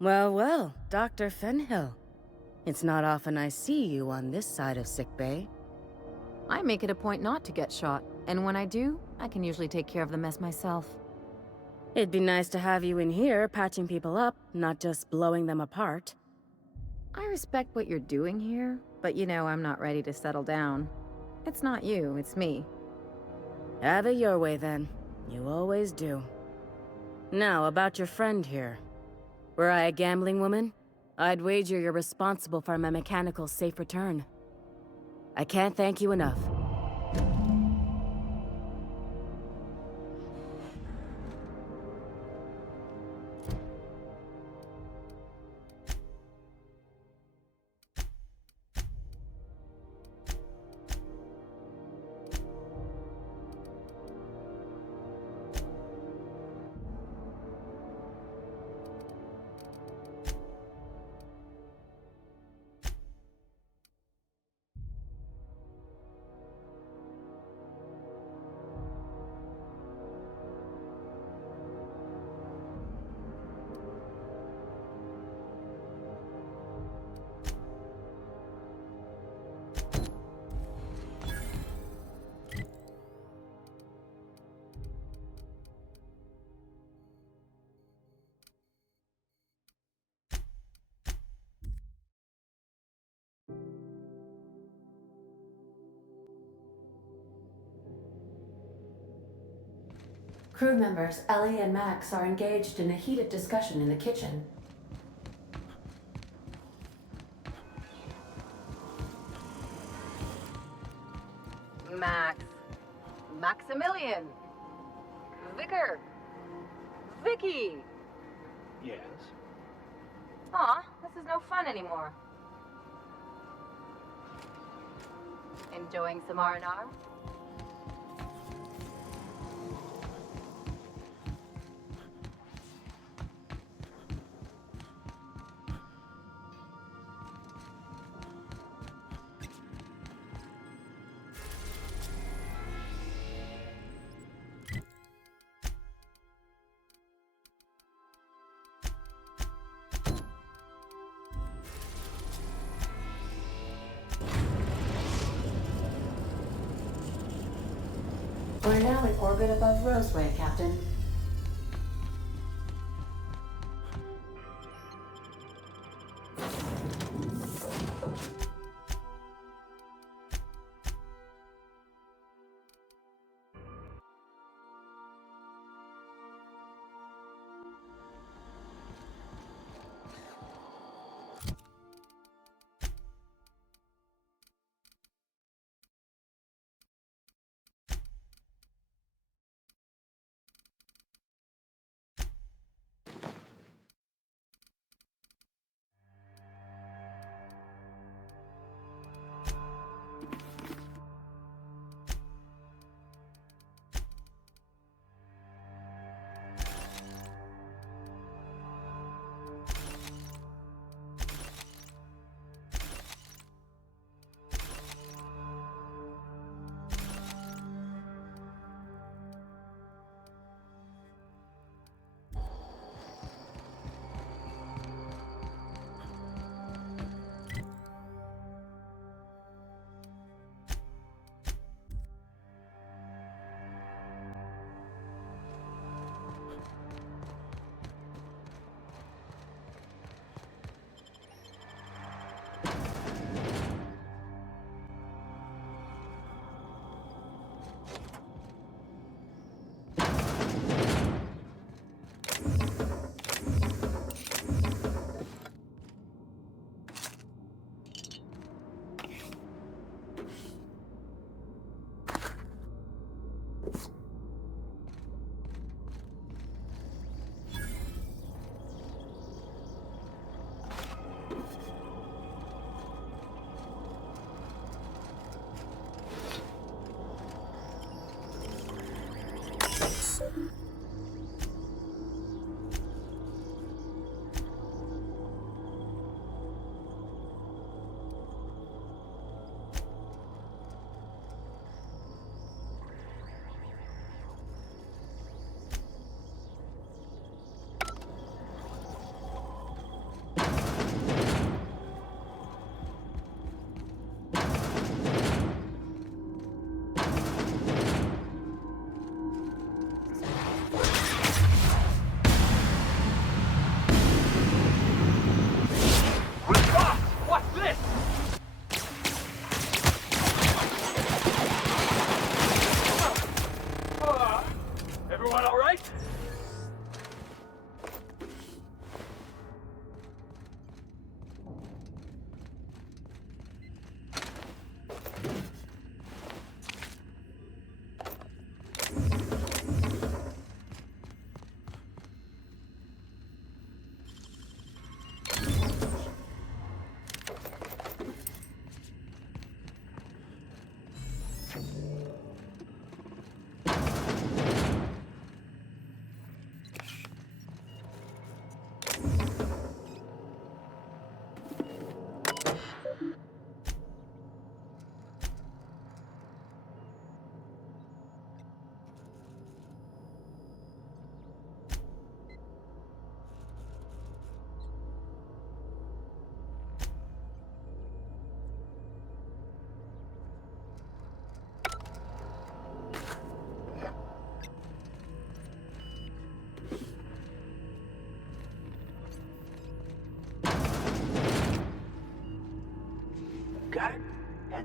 Well, well, Dr. Fenhill. It's not often I see you on this side of sickbay. I make it a point not to get shot, and when I do, I can usually take care of the mess myself. It'd be nice to have you in here patching people up, not just blowing them apart. I respect what you're doing here, but you know I'm not ready to settle down. It's not you, it's me. Have it your way then. You always do. Now, about your friend here. Were I a gambling woman, I'd wager you're responsible for my mechanical safe return. I can't thank you enough. Crew members Ellie and Max are engaged in a heated discussion in the kitchen. Max. Maximilian. Vicar. Vicky. Yes? Aw, this is no fun anymore. Enjoying some R&R? We're now in orbit above Roseway, Captain.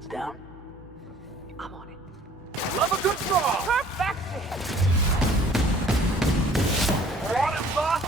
cards down? I'm on it. Love a good draw! Perfection! We're on it, boss!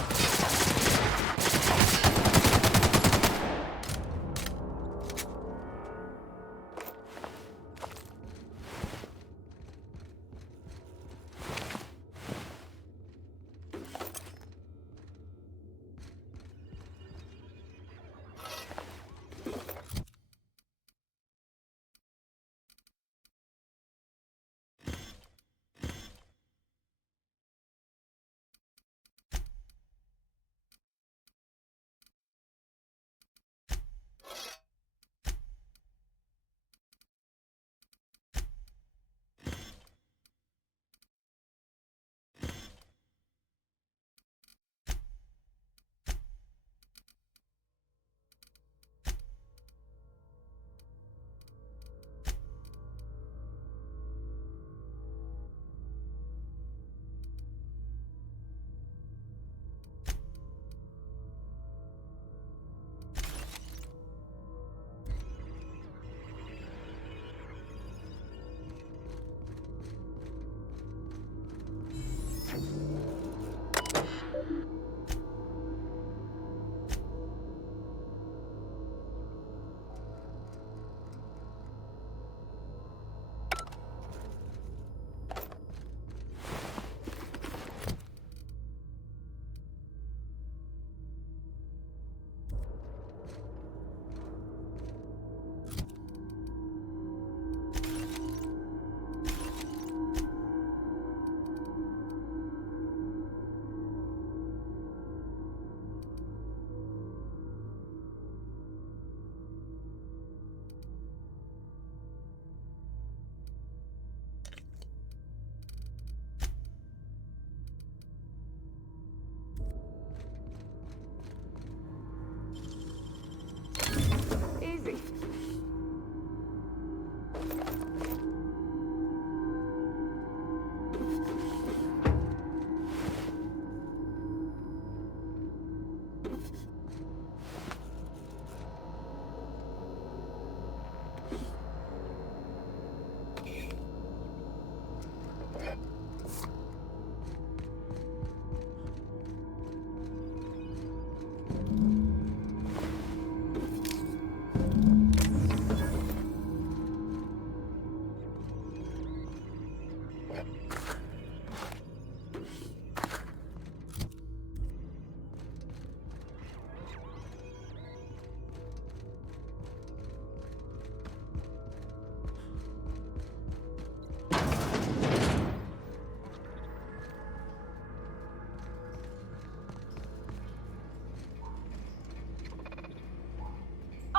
Easy.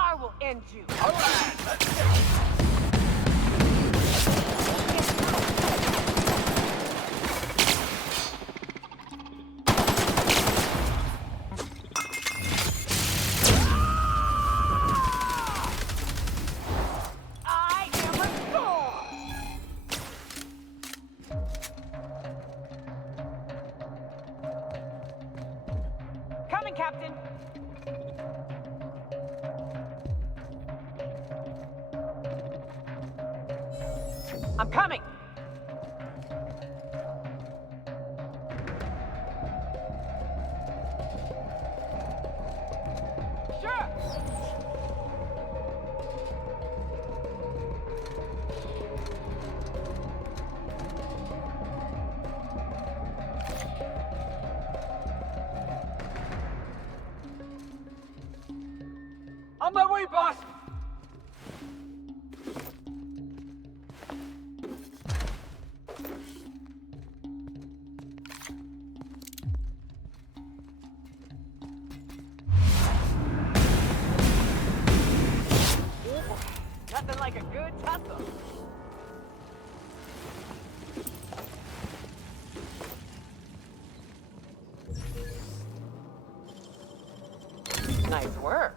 I will end you. All right, let's go! I am a sword. Coming, Captain. I'm coming. Sure. On my way, boss! Nothing like a good tussle. Nice work.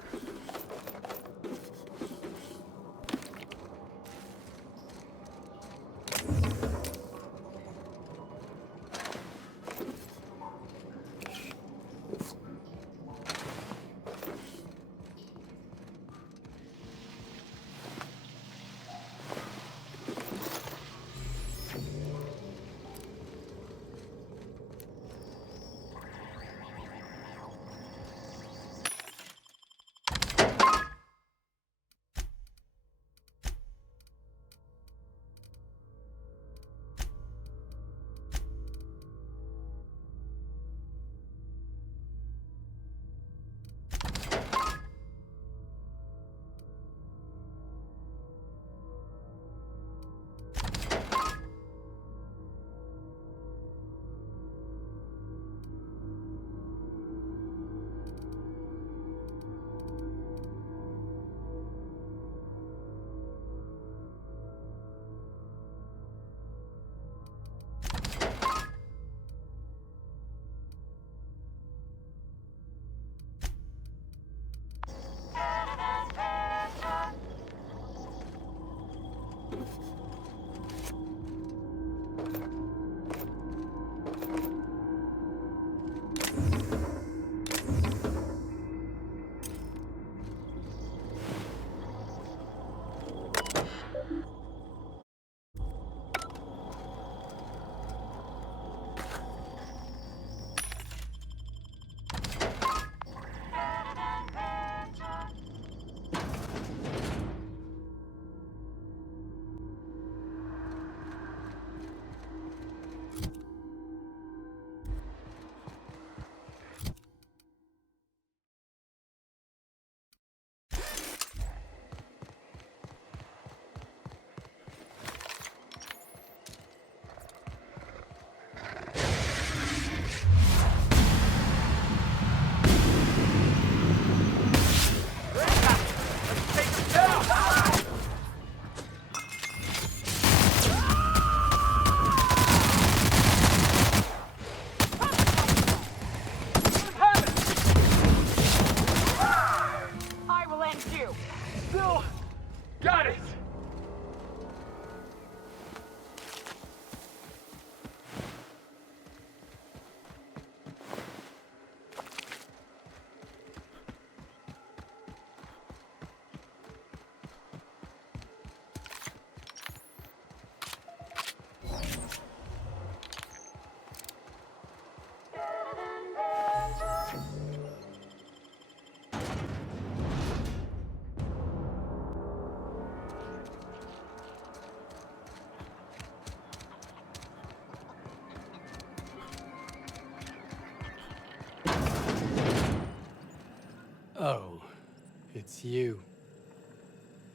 It's you.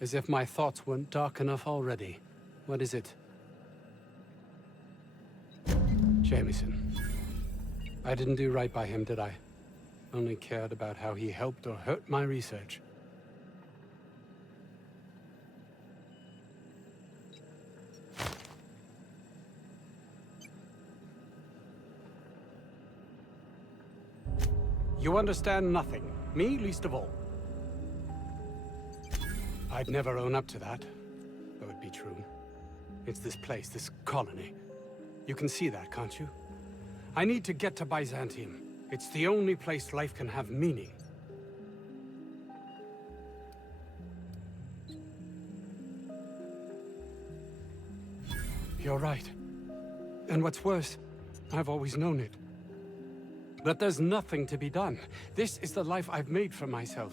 As if my thoughts weren't dark enough already. What is it? Jameson. I didn't do right by him, did I? Only cared about how he helped or hurt my research. You understand nothing. Me, least of all. I'd never own up to that, though it be true. It's this place, this colony. You can see that, can't you? I need to get to Byzantium. It's the only place life can have meaning. You're right. And what's worse, I've always known it. But there's nothing to be done. This is the life I've made for myself.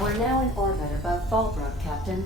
We're now in orbit above Fallbrook, Captain.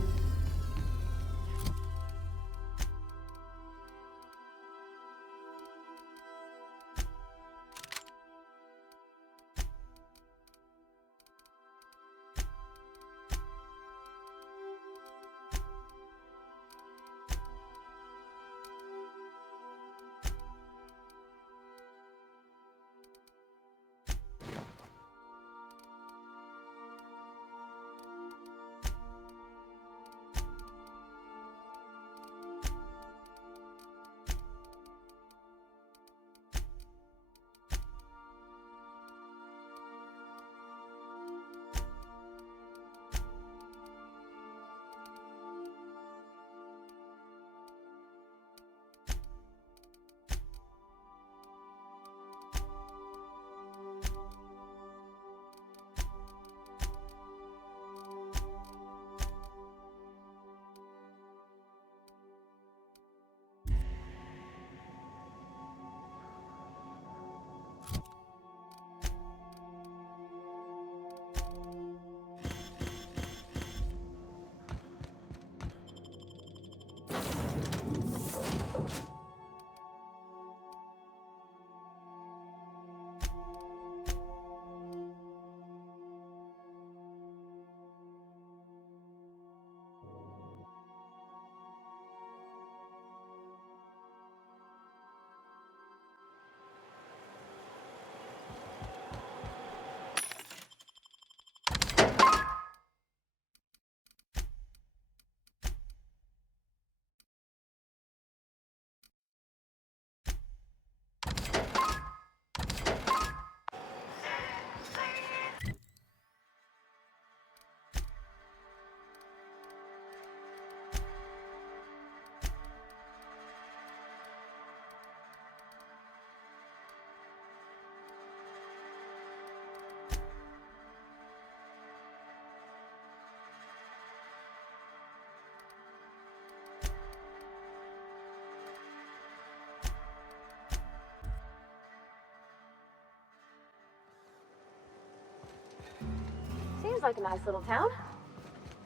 Seems like a nice little town.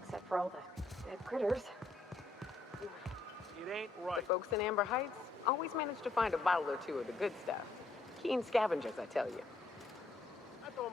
Except for all the dead critters. It ain't right. The folks in Amber Heights always manage to find a bottle or two of the good stuff. Keen scavengers, I tell you. I thought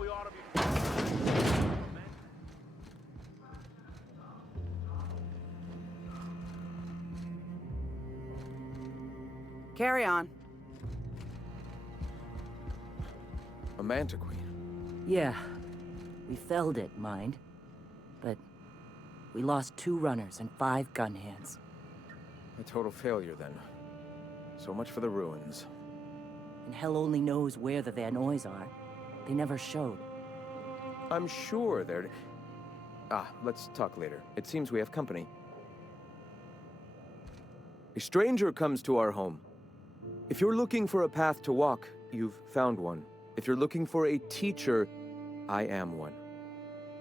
we ought to be. Carry on. A manta queen. Yeah. We felled it, mind. But we lost 2 runners and 5 gun hands. A total failure, then. So much for the ruins. And hell only knows where the Van Oy's are. They never showed. I'm sure they're... let's talk later. It seems we have company. A stranger comes to our home. If you're looking for a path to walk, you've found one. If you're looking for a teacher, I am one.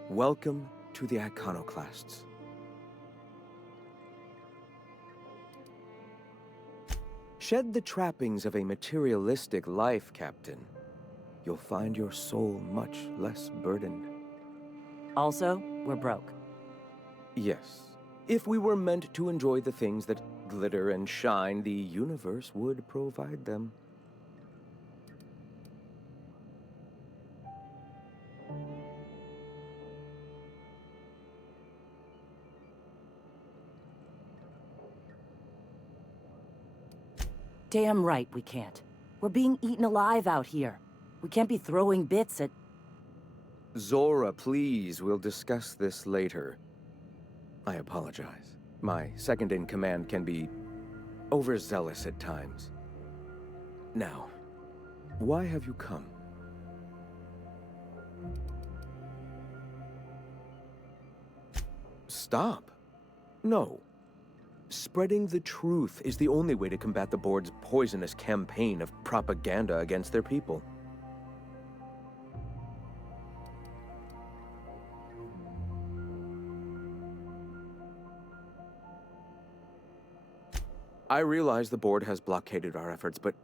Welcome to the Iconoclasts. Shed the trappings of a materialistic life, Captain. You'll find your soul much less burdened. Also, we're broke. Yes. If we were meant to enjoy the things that glitter and shine, the universe would provide them. Damn right we can't. We're being eaten alive out here. We can't be throwing bits at... Zora, please, we'll discuss this later. I apologize. My second-in-command can be overzealous at times. Now, why have you come? Stop. No. Spreading the truth is the only way to combat the board's poisonous campaign of propaganda against their people. I realize the board has blockaded our efforts, but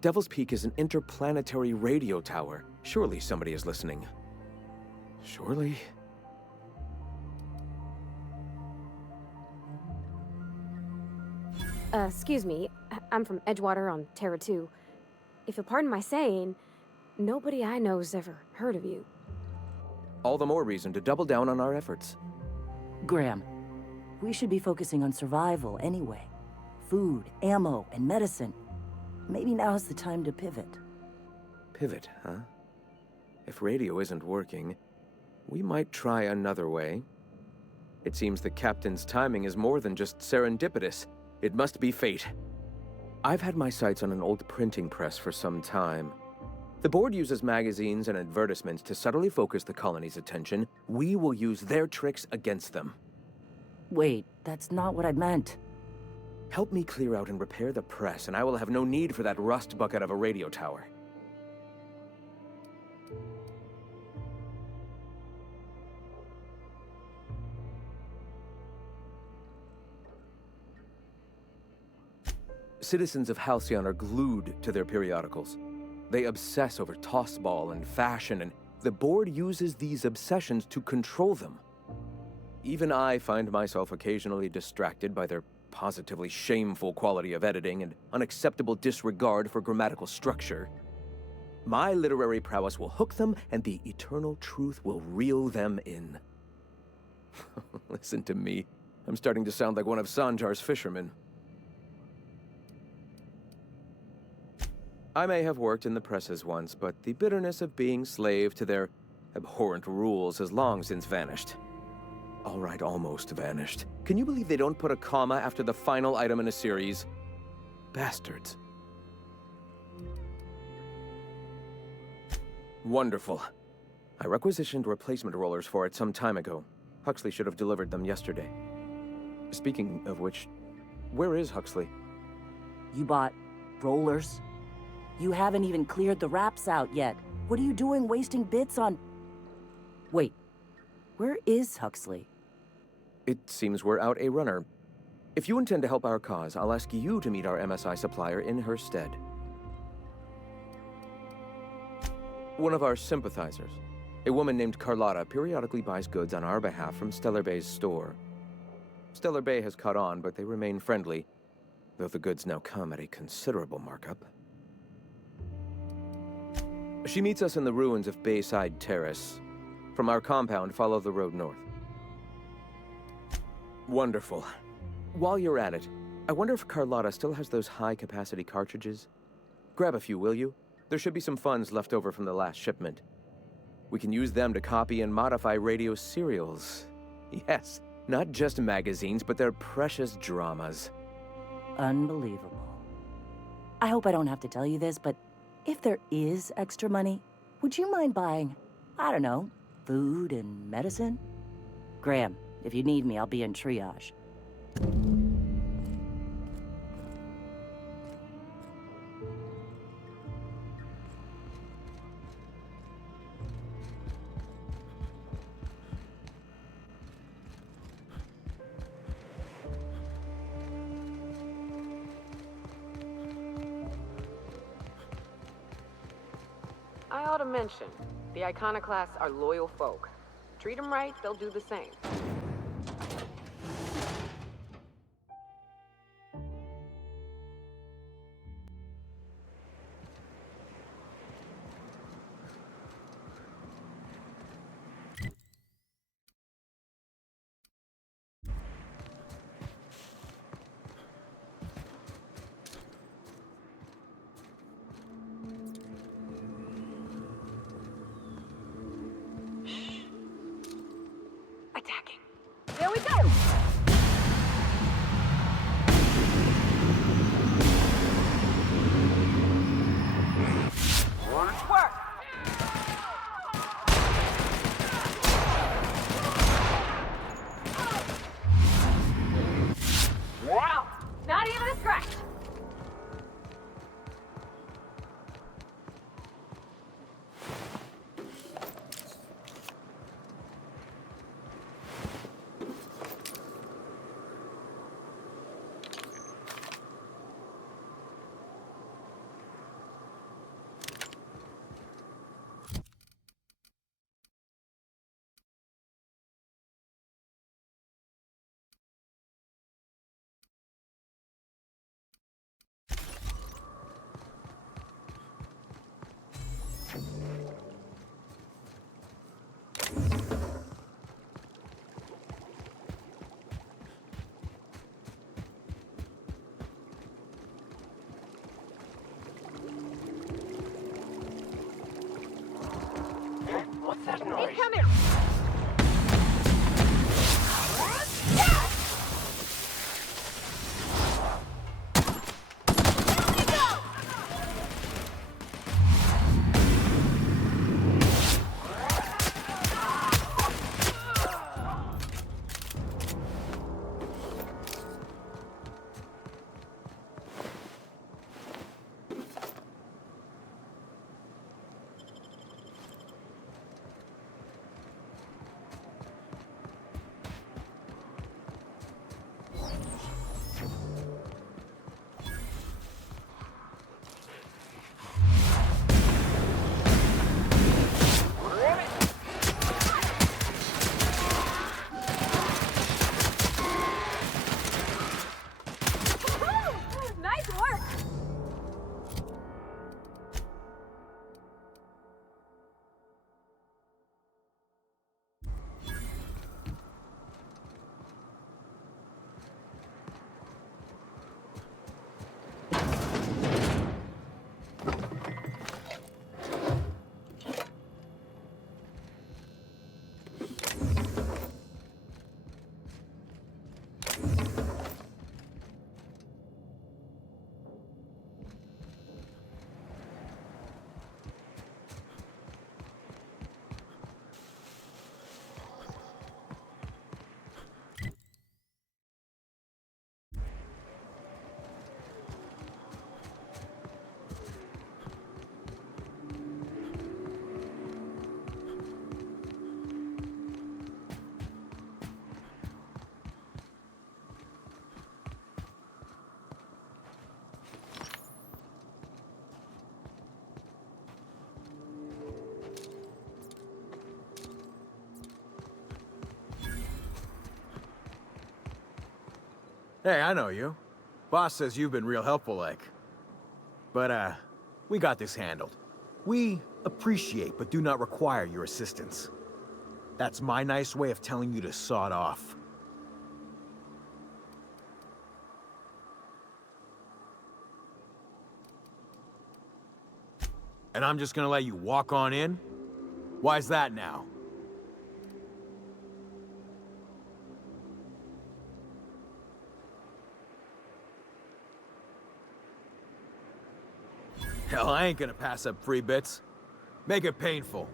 Devil's Peak is an interplanetary radio tower. Surely somebody is listening. Surely? Excuse me. I'm from Edgewater on Terra 2. If you'll pardon my saying, nobody I know's ever heard of you. All the more reason to double down on our efforts. Graham, we should be focusing on survival anyway. Food, ammo, and medicine. Maybe now's the time to pivot. Pivot, huh? If radio isn't working, we might try another way. It seems the captain's timing is more than just serendipitous. It must be fate. I've had my sights on an old printing press for some time. The board uses magazines and advertisements to subtly focus the colony's attention. We will use their tricks against them. Wait, that's not what I meant. Help me clear out and repair the press, and I will have no need for that rust bucket of a radio tower. Citizens of Halcyon are glued to their periodicals. They obsess over tossball and fashion, and the board uses these obsessions to control them. Even I find myself occasionally distracted by their positively shameful quality of editing and unacceptable disregard for grammatical structure. My literary prowess will hook them, and the eternal truth will reel them in. Listen to me. I'm starting to sound like one of Sanjar's fishermen. I may have worked in the presses once, but the bitterness of being slave to their abhorrent rules has long since vanished. All right, almost vanished. Can you believe they don't put a comma after the final item in a series? Bastards. Wonderful. I requisitioned replacement rollers for it some time ago. Huxley should have delivered them yesterday. Speaking of which, where is Huxley? You bought rollers? You haven't even cleared the wraps out yet. What are you doing wasting bits on... Wait, where is Huxley? It seems we're out a runner. If you intend to help our cause, I'll ask you to meet our MSI supplier in her stead. One of our sympathizers, a woman named Carlotta, periodically buys goods on our behalf from Stellar Bay's store. Stellar Bay has caught on, but they remain friendly, though the goods now come at a considerable markup. She meets us in the ruins of Bayside Terrace. From our compound, follow the road north. Wonderful. While you're at it, I wonder if Carlotta still has those high-capacity cartridges? Grab a few, will you? There should be some funds left over from the last shipment. We can use them to copy and modify radio serials. Yes, not just magazines, but their precious dramas. Unbelievable. I hope I don't have to tell you this, but if there is extra money, would you mind buying, I don't know, food and medicine? Graham, if you need me, I'll be in triage. I ought to mention, the Iconoclasts are loyal folk. Treat them right, they'll do the same. Attacking. There we go! Work! Wow! Not even a scratch! What's that noise? Incoming! Hey, I know you. Boss says you've been real helpful, like. But, we got this handled. We appreciate but do not require your assistance. That's my nice way of telling you to sod off. And I'm just gonna let you walk on in? Why's that now? Hell, I ain't gonna pass up free bits. Make it painful.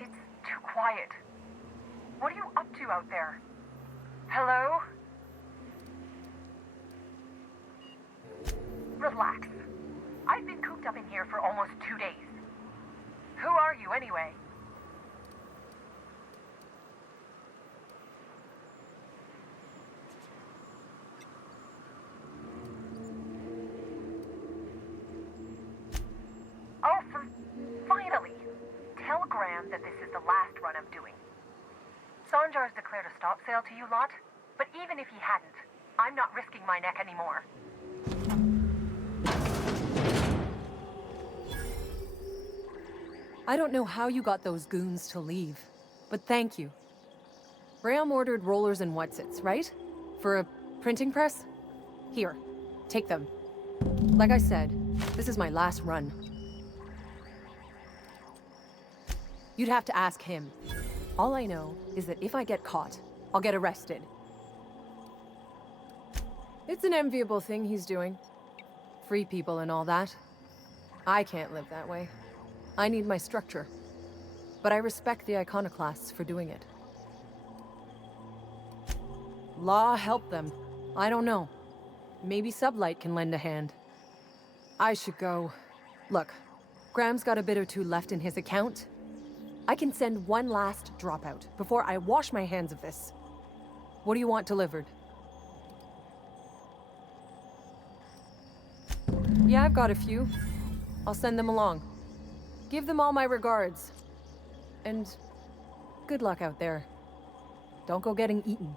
It's too quiet. What are you up to out there? Hello? Relax. I've been cooped up in here for almost 2 days. Who are you, anyway? Oh, finally! Tell Graham that this is the last run I'm doing. Sanjar's declared a stop sale to you lot, but even if he hadn't, I'm not risking my neck anymore. I don't know how you got those goons to leave, but thank you. Graham ordered rollers and whatsits, right? For a printing press? Here, take them. Like I said, this is my last run. You'd have to ask him. All I know is that if I get caught, I'll get arrested. It's an enviable thing he's doing. Free people and all that. I can't live that way. I need my structure. But I respect the iconoclasts for doing it. Law helped them. I don't know. Maybe Sublight can lend a hand. I should go. Look, Graham's got a bit or two left in his account. I can send one last dropout before I wash my hands of this. What do you want delivered? Yeah, I've got a few. I'll send them along. Give them all my regards. And good luck out there. Don't go getting eaten.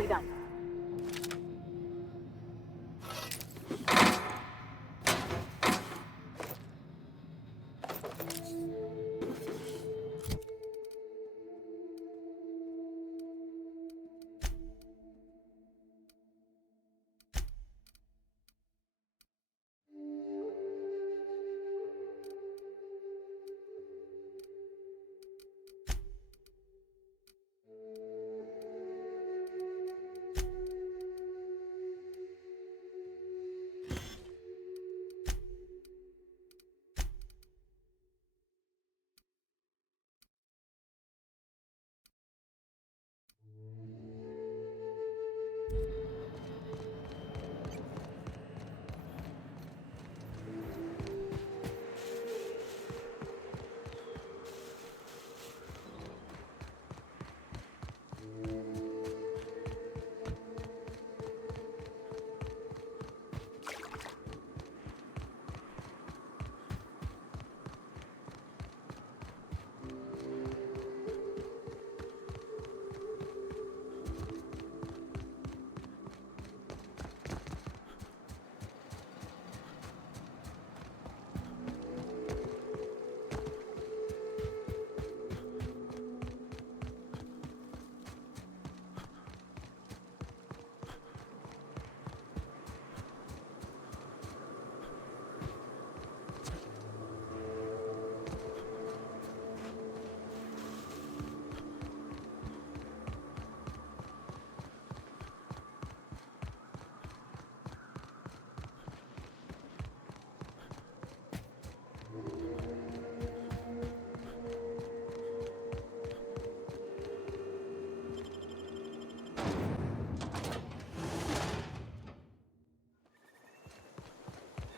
Nicely done.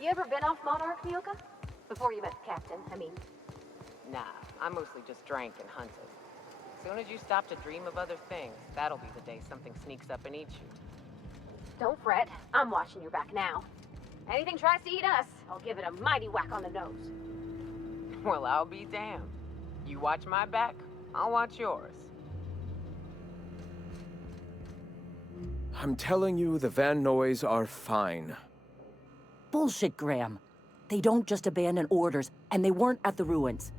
You ever been off Monarch, Mioka? Before you met the captain, I mean. Nah, I mostly just drank and hunted. As soon as you stop to dream of other things, that'll be the day something sneaks up and eats you. Don't fret, I'm watching your back now. Anything tries to eat us, I'll give it a mighty whack on the nose. Well, I'll be damned. You watch my back, I'll watch yours. I'm telling you, the Van Noys are fine. Bullshit, Graham. They don't just abandon orders, and they weren't at the ruins.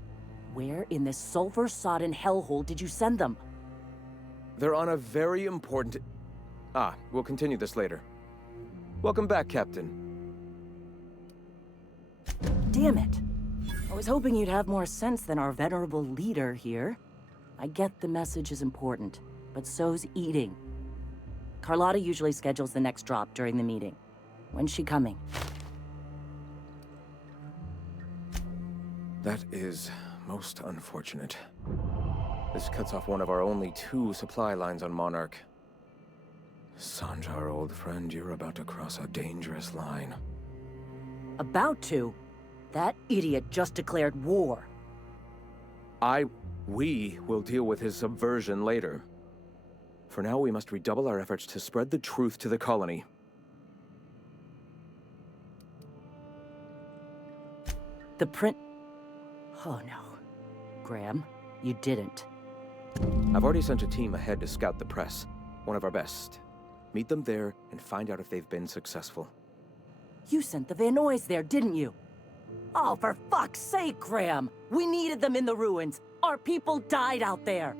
Where in this sulfur-sodden hellhole did you send them? They're on a very important... we'll continue this later. Welcome back, Captain. Damn it. I was hoping you'd have more sense than our venerable leader here. I get the message is important, but so's eating. Carlotta usually schedules the next drop during the meeting. When's she coming? That is most unfortunate. This cuts off one of our only 2 supply lines on Monarch. Sanjar, old friend, you're about to cross a dangerous line. About to? That idiot just declared war. We will deal with his subversion later. For now, we must redouble our efforts to spread the truth to the colony. The print... Oh no. Graham, you didn't. I've already sent a team ahead to scout the press. One of our best. Meet them there and find out if they've been successful. You sent the Van Noys there, didn't you? Oh, for fuck's sake, Graham! We needed them in the ruins! Our people died out there!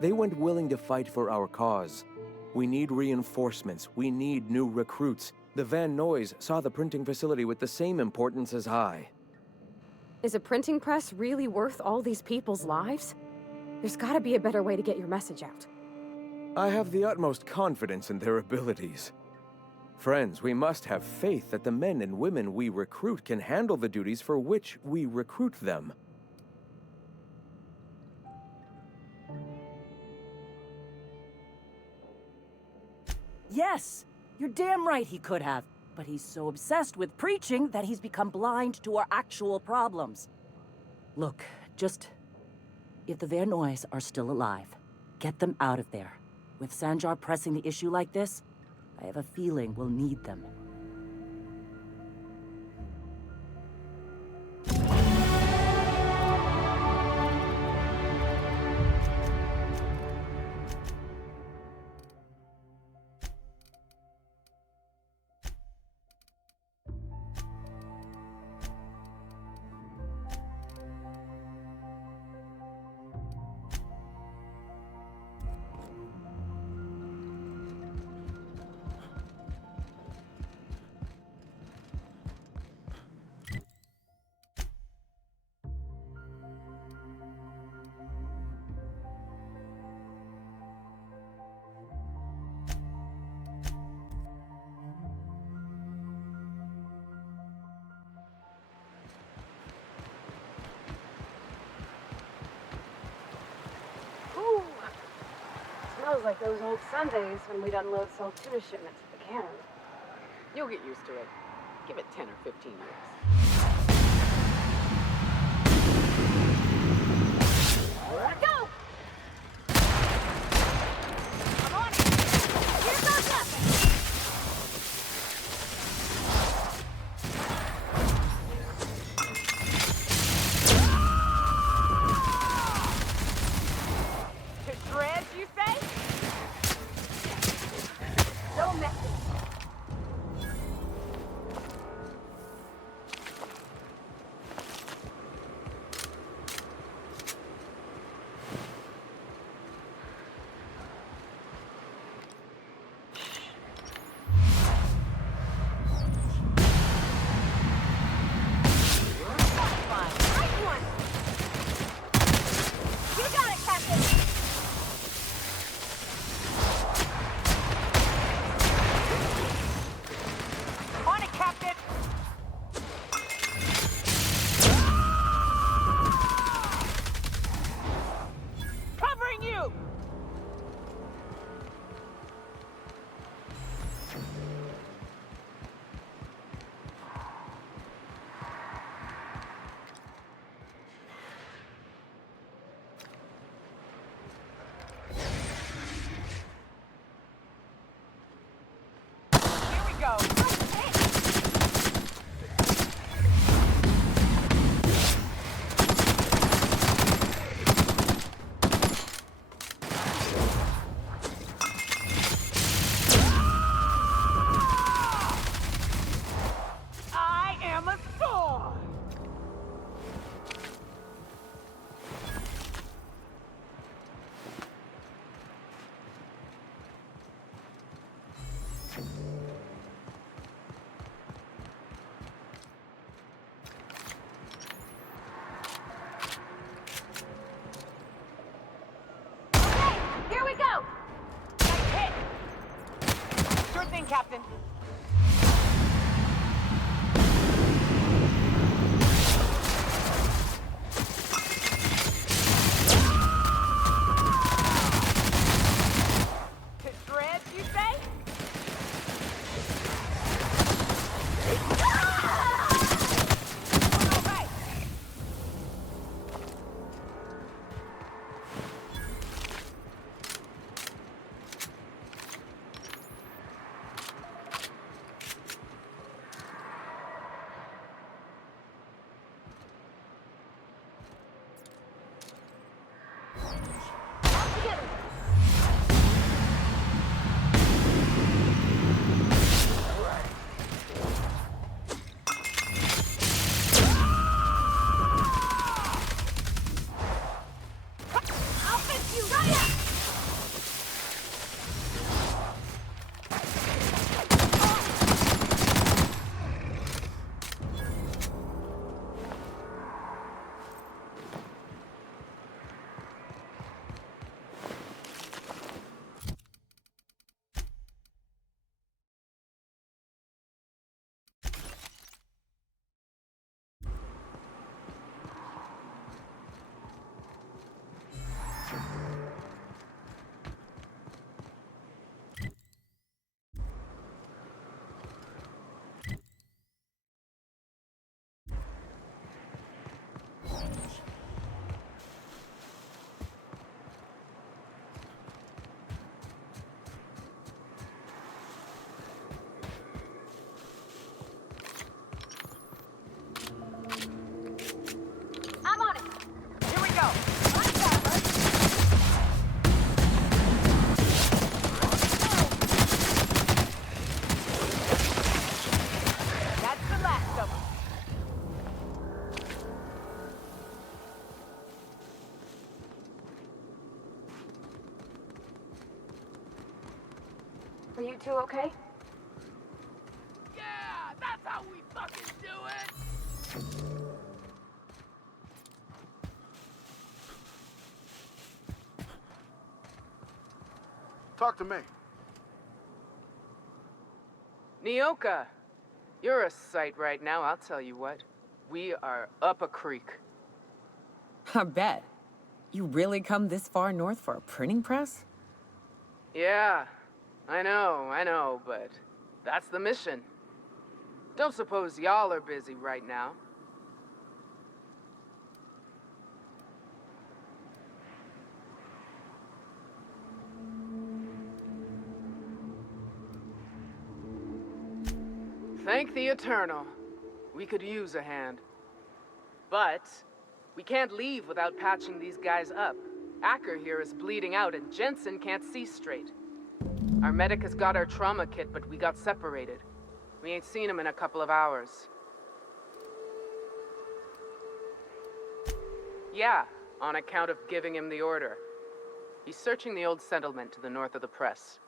They went willing to fight for our cause. We need reinforcements. We need new recruits. The Van Noys saw the printing facility with the same importance as I. Is a printing press really worth all these people's lives? There's gotta be a better way to get your message out. I have the utmost confidence in their abilities. Friends, we must have faith that the men and women we recruit can handle the duties for which we recruit them. Yes! You're damn right he could have. But he's so obsessed with preaching that he's become blind to our actual problems. Look, just... If the Van Noys are still alive, get them out of there. With Sanjar pressing the issue like this, I have a feeling we'll need them. like those old Sundays when we'd unload sold tuna shipments at the cannon. You'll get used to it. Give it 10 or 15 years. Go! I'm on it! Here goes nothing! To shreds, you say? No messing. Here we go! Nice hit! Sure thing, Captain. To shreds, you say? I'm on it! Here we go! That's the last of them. Are you two okay? Yeah, that's how we fucking do it! Talk to me. Nyoka, you're a sight right now, I'll tell you what. We are up a creek. I bet. You really come this far north for a printing press? Yeah, I know, but that's the mission. Don't suppose y'all are busy right now. Thank the Eternal. We could use a hand. But we can't leave without patching these guys up. Acker here is bleeding out and Jensen can't see straight. Our medic has got our trauma kit, but we got separated. We ain't seen him in a couple of hours. Yeah, on account of giving him the order. He's searching the old settlement to the north of the press.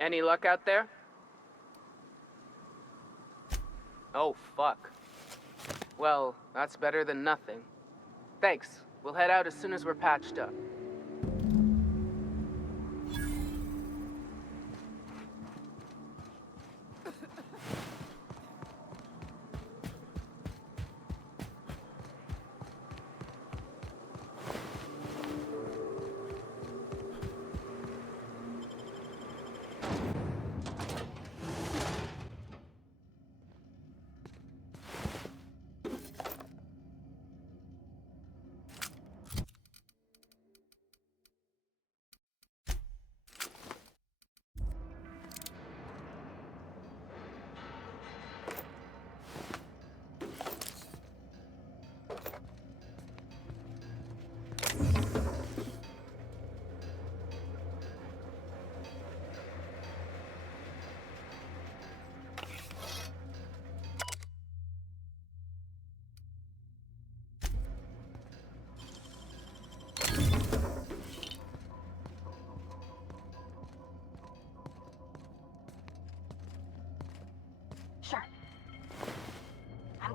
Any luck out there? Oh, fuck. Well, that's better than nothing. Thanks. We'll head out as soon as we're patched up.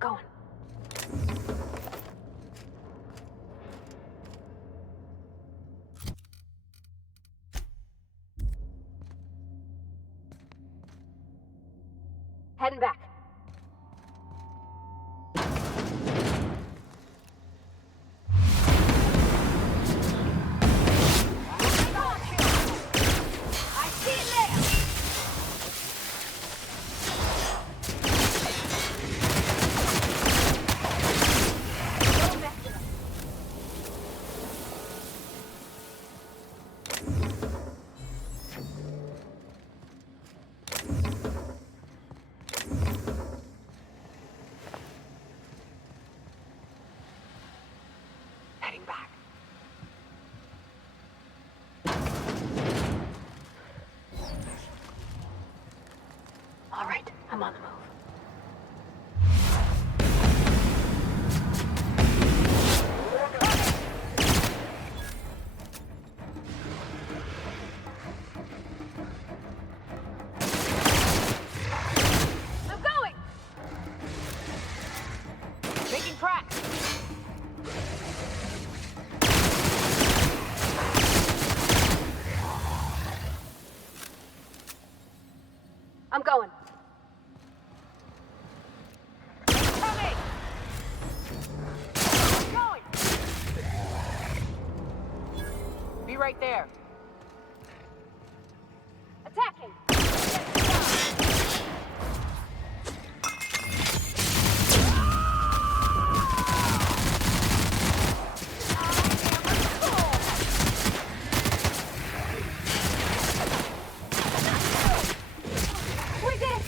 going. Heading back. All right, I'm on the move. I'm going! Making tracks! I'm going. Coming! Going! Be right there. Attacking! We did it!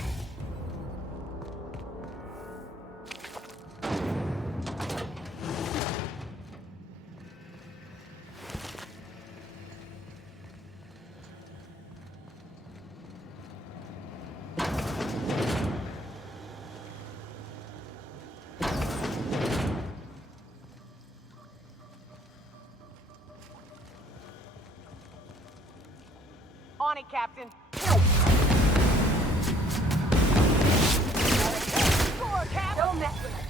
On it, Captain. Score, Cap! Don't mess with us.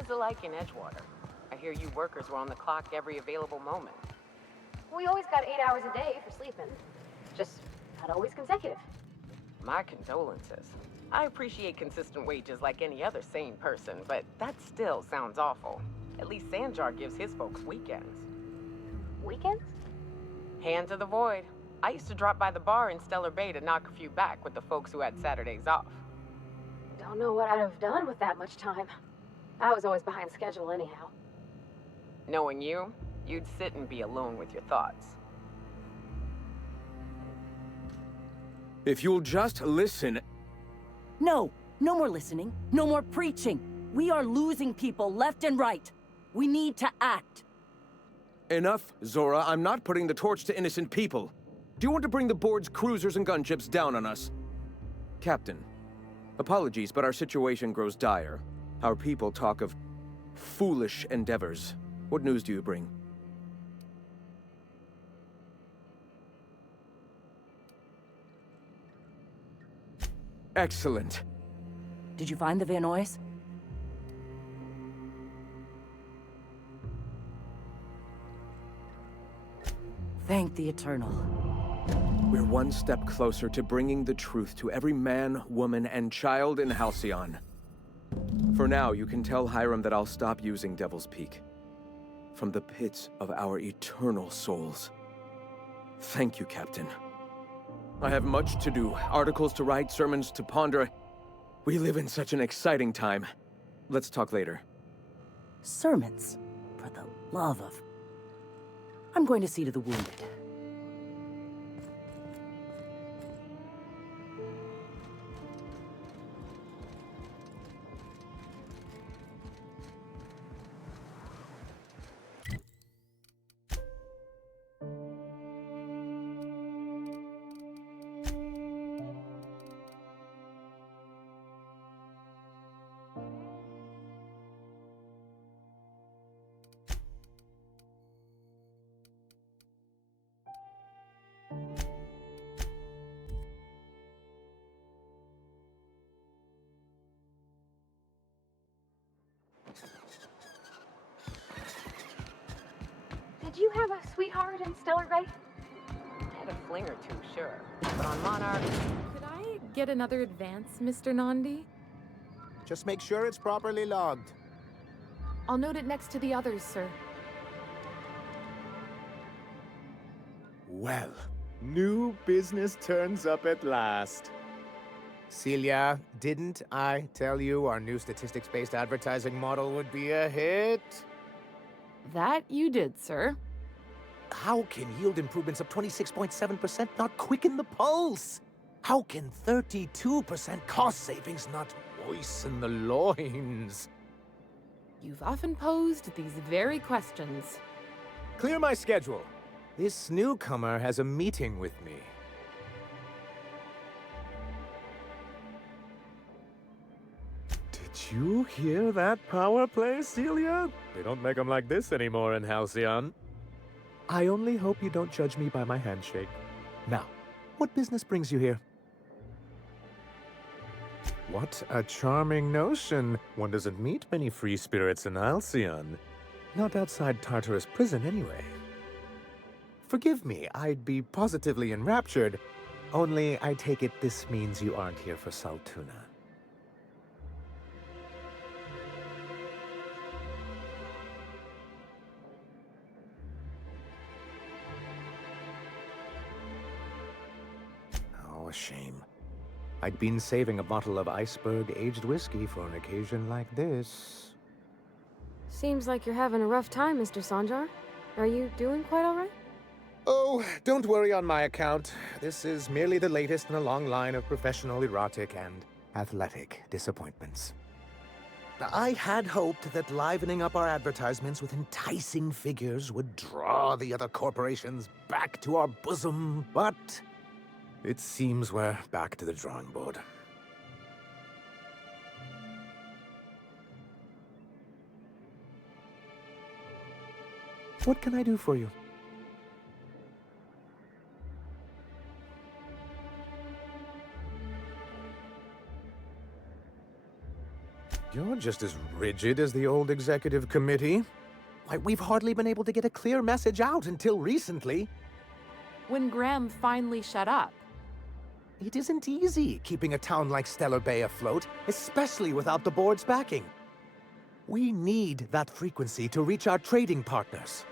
was it like in Edgewater? I hear you workers were on the clock every available moment. We always got 8 hours a day for sleeping. Just not always consecutive. My condolences. I appreciate consistent wages like any other sane person, but that still sounds awful. At least Sanjar gives his folks weekends. Weekends? Hand to the void. I used to drop by the bar in Stellar Bay to knock a few back with the folks who had Saturdays off. Don't know what I'd have done with that much time. I was always behind schedule anyhow. Knowing you, you'd sit and be alone with your thoughts. If you'll just listen... No, no more listening, no more preaching. We are losing people left and right. We need to act. Enough, Zora. I'm not putting the torch to innocent people. Do you want to bring the board's cruisers and gunships down on us? Captain, apologies, but our situation grows dire. Our people talk of foolish endeavors. What news do you bring? Excellent. Did you find the Vanois? Thank the Eternal. We're one step closer to bringing the truth to every man, woman, and child in Halcyon. For now, you can tell Hiram that I'll stop using Devil's Peak. From the pits of our eternal souls. Thank you, Captain. I have much to do, articles to write, sermons to ponder. We live in such an exciting time. Let's talk later. Sermons? For the love of... I'm going to see to the wounded. Did you have a sweetheart in Stellar Bay? Had a fling or two, sure. But on Monarca... Could I get another advance, Mr. Nandi? Just make sure it's properly logged. I'll note it next to the others, sir. Well, new business turns up at last. Celia, didn't I tell you our new statistics-based advertising model would be a hit? That you did, sir. How can yield improvements of 26.7% not quicken the pulse? How can 32% cost savings not moisten the loins? You've often posed these very questions. Clear my schedule. This newcomer has a meeting with me. Did you hear that power play, Celia? They don't make them like this anymore in Halcyon. I only hope you don't judge me by my handshake. Now, what business brings you here? What a charming notion. One doesn't meet many free spirits in Halcyon. Not outside Tartarus prison, anyway. Forgive me, I'd be positively enraptured. Only, I take it this means you aren't here for Saltuna. Oh, a shame. I'd been saving a bottle of iceberg-aged whiskey for an occasion like this. Seems like you're having a rough time, Mr. Sanjar. Are you doing quite all right? Oh, don't worry on my account. This is merely the latest in a long line of professional erotic and athletic disappointments. I had hoped that livening up our advertisements with enticing figures would draw the other corporations back to our bosom, but it seems we're back to the drawing board. What can I do for you? You're just as rigid as the old executive committee. Why, we've hardly been able to get a clear message out until recently. When Graham finally shut up. It isn't easy keeping a town like Stellar Bay afloat, especially without the board's backing. We need that frequency to reach our trading partners.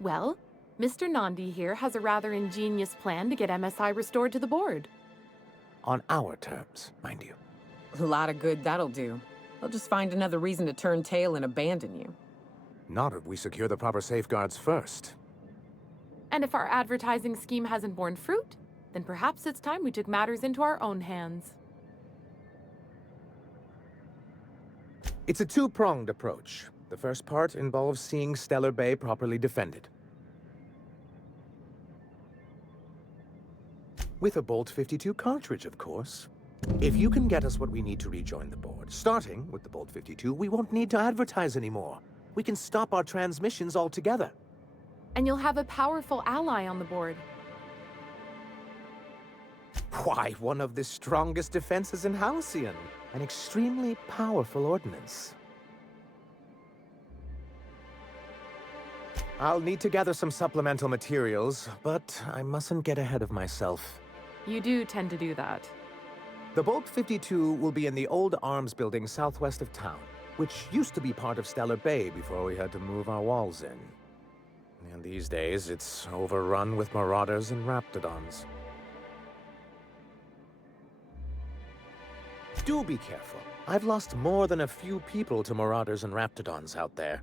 Well, Mr. Nandi here has a rather ingenious plan to get MSI restored to the board. On our terms, mind you. A lot of good that'll do. They'll just find another reason to turn tail and abandon you. Not if we secure the proper safeguards first. And if our advertising scheme hasn't borne fruit, then perhaps it's time we took matters into our own hands. It's a two-pronged approach. The first part involves seeing Stellar Bay properly defended. With a Bolt 52 cartridge, of course. If you can get us what we need to rejoin the board, starting with the Bolt 52, we won't need to advertise anymore. We can stop our transmissions altogether. And you'll have a powerful ally on the board. Why, one of the strongest defenses in Halcyon. An extremely powerful ordnance. I'll need to gather some supplemental materials, but I mustn't get ahead of myself. You do tend to do that. The Bolt 52 will be in the old arms building southwest of town, which used to be part of Stellar Bay before we had to move our walls in. And these days, it's overrun with marauders and raptidons. Do be careful. I've lost more than a few people to marauders and raptidons out there.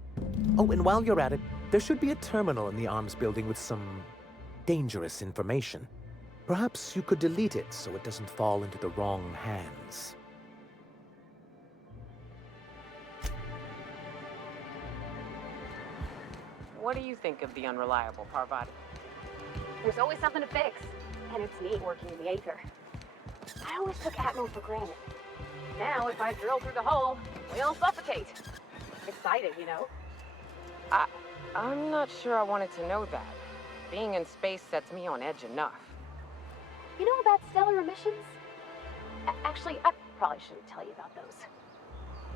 Oh, and while you're at it, there should be a terminal in the arms building with some dangerous information. Perhaps you could delete it so it doesn't fall into the wrong hands. What do you think of the unreliable Parvati? There's always something to fix, and it's neat working in the Aether. I always took Atmo for granted. Now, if I drill through the hole, we all suffocate. Exciting, you know? I'm not sure I wanted to know that. Being in space sets me on edge enough. You know about stellar emissions? Actually, I probably shouldn't tell you about those.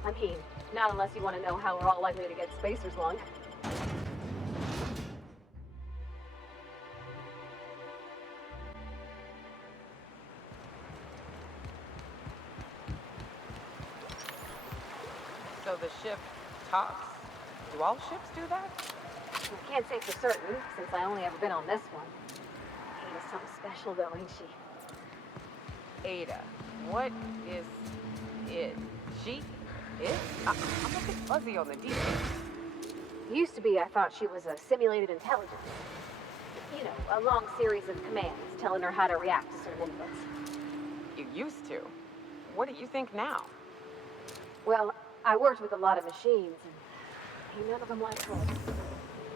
I mean, not unless you want to know how we're all likely to get spacers lung. So the ship talks? Do all ships do that? I can't say for certain, since I only ever been on this one. Ada's something special, though, ain't she? Ada, what is it? She? It? I'm a bit fuzzy on the details. Used to be, I thought she was a simulated intelligence. You know, a long series of commands telling her how to react to certain inputs. You used to? What do you think now? Well, I worked with a lot of machines, and ain't none of them like hers.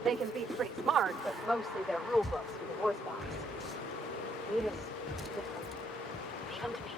They can be pretty smart, but mostly they're rule books for the voice box. Ada's different. Even to me.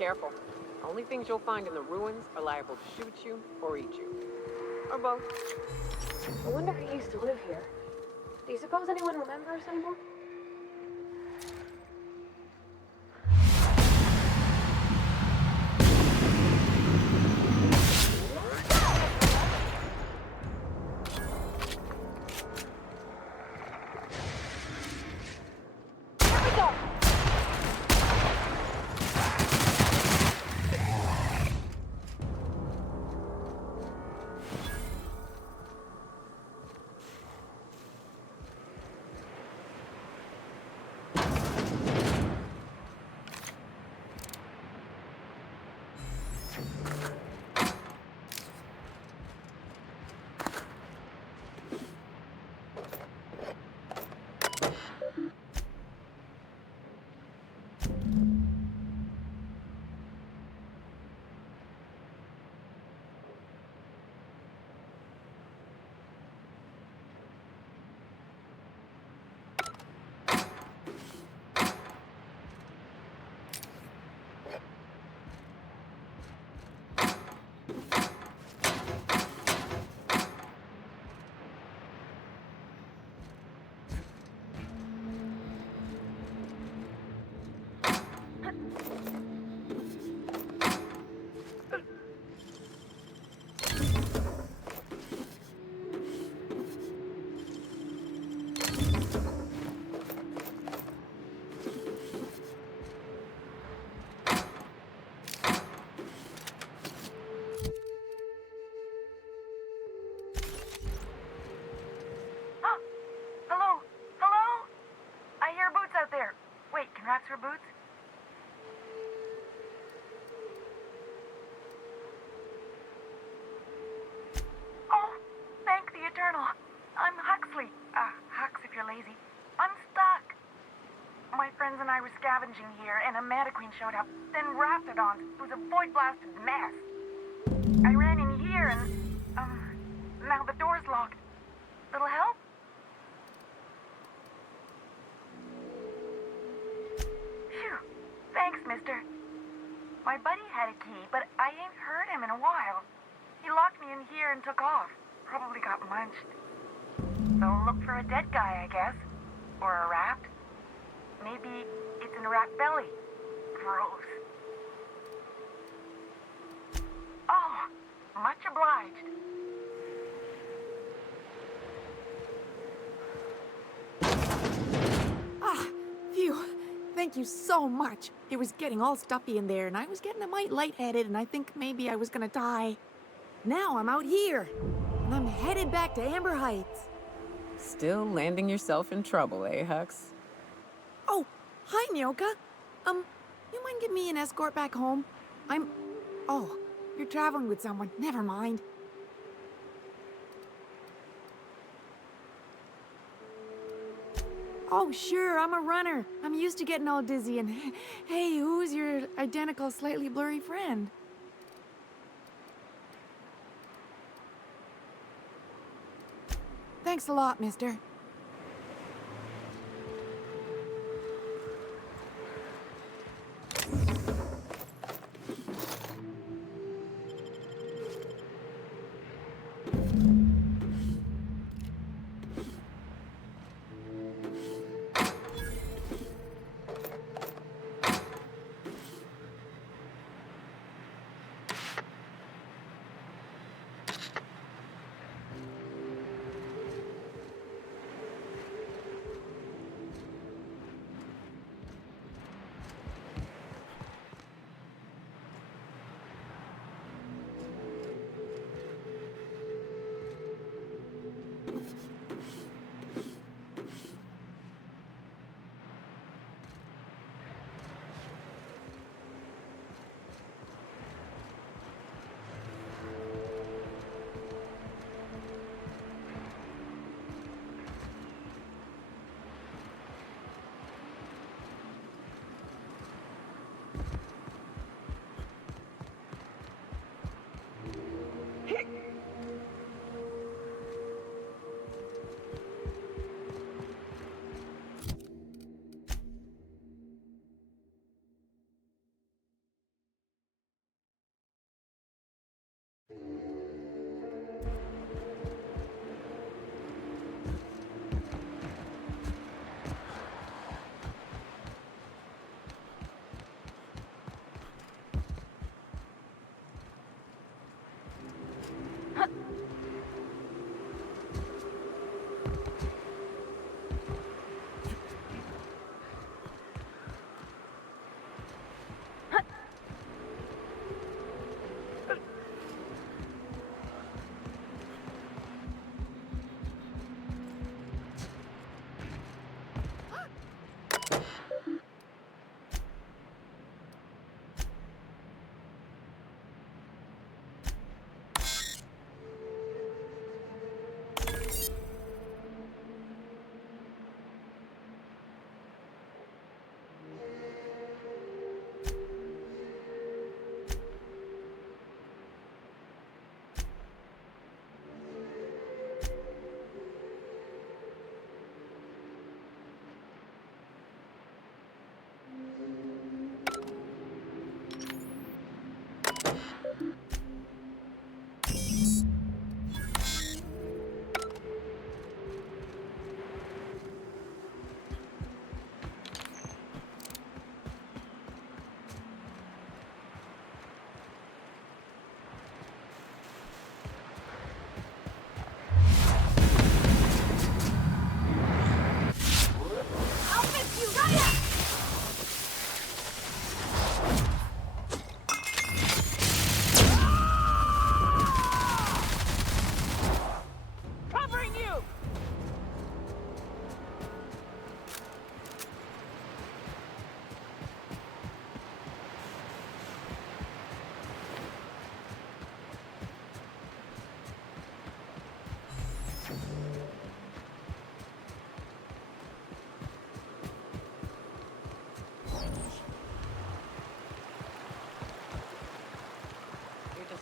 Careful. Only things you'll find in the ruins are liable to shoot you or eat you. Or both. I wonder who used to live here. Do you suppose anyone remembers anymore? For boots? Oh, thank the Eternal. I'm Huxley. Hux if you're lazy. I'm stuck. My friends and I were scavenging here, and a Meta Queen showed up, then Raptidons. It was a void-blasted mess. I ran in here and, now the door's locked. Little help? Phew. Thanks, mister. My buddy had a key, but I ain't heard him in a while. He locked me in here and took off. Probably got munched. So look for a dead guy, I guess. Or a rat. Maybe it's in a rat belly. Gross. Oh, much obliged. Ah, phew. Thank you so much. It was getting all stuffy in there, and I was getting a mite lightheaded, and I think maybe I was gonna die. Now I'm out here, and I'm headed back to Amber Heights. Still landing yourself in trouble, eh, Hux? Oh, hi, Nyoka. You mind giving me an escort back home? Oh, you're traveling with someone. Never mind. Oh, sure, I'm a runner. I'm used to getting all dizzy, and hey, who's your identical, slightly blurry friend? Thanks a lot, mister.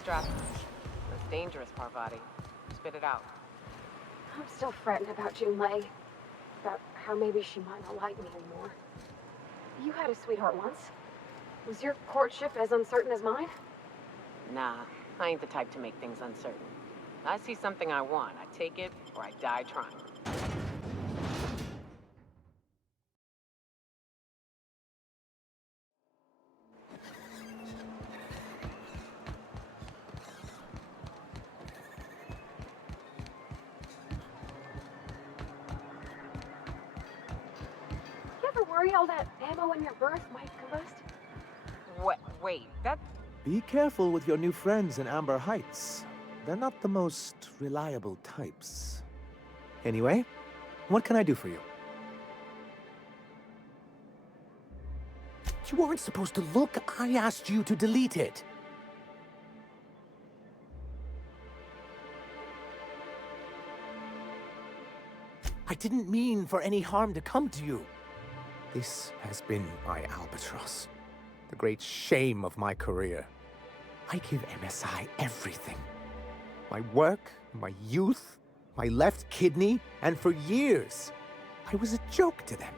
strap. Most dangerous, Parvati. Spit it out. I'm still fretting about Junlei. About how maybe she might not like me anymore. You had a sweetheart once. Was your courtship as uncertain as mine? Nah, I ain't the type to make things uncertain. I see something I want, I take it, or I die trying. You ever worry all that ammo in your berth might combust? Wait, that... Be careful with your new friends in Amber Heights. They're not the most reliable types. Anyway, what can I do for you? You weren't supposed to look. I asked you to delete it. I didn't mean for any harm to come to you. This has been my albatross. The great shame of my career. I give MSI everything. My work, my youth, my left kidney, and for years, I was a joke to them.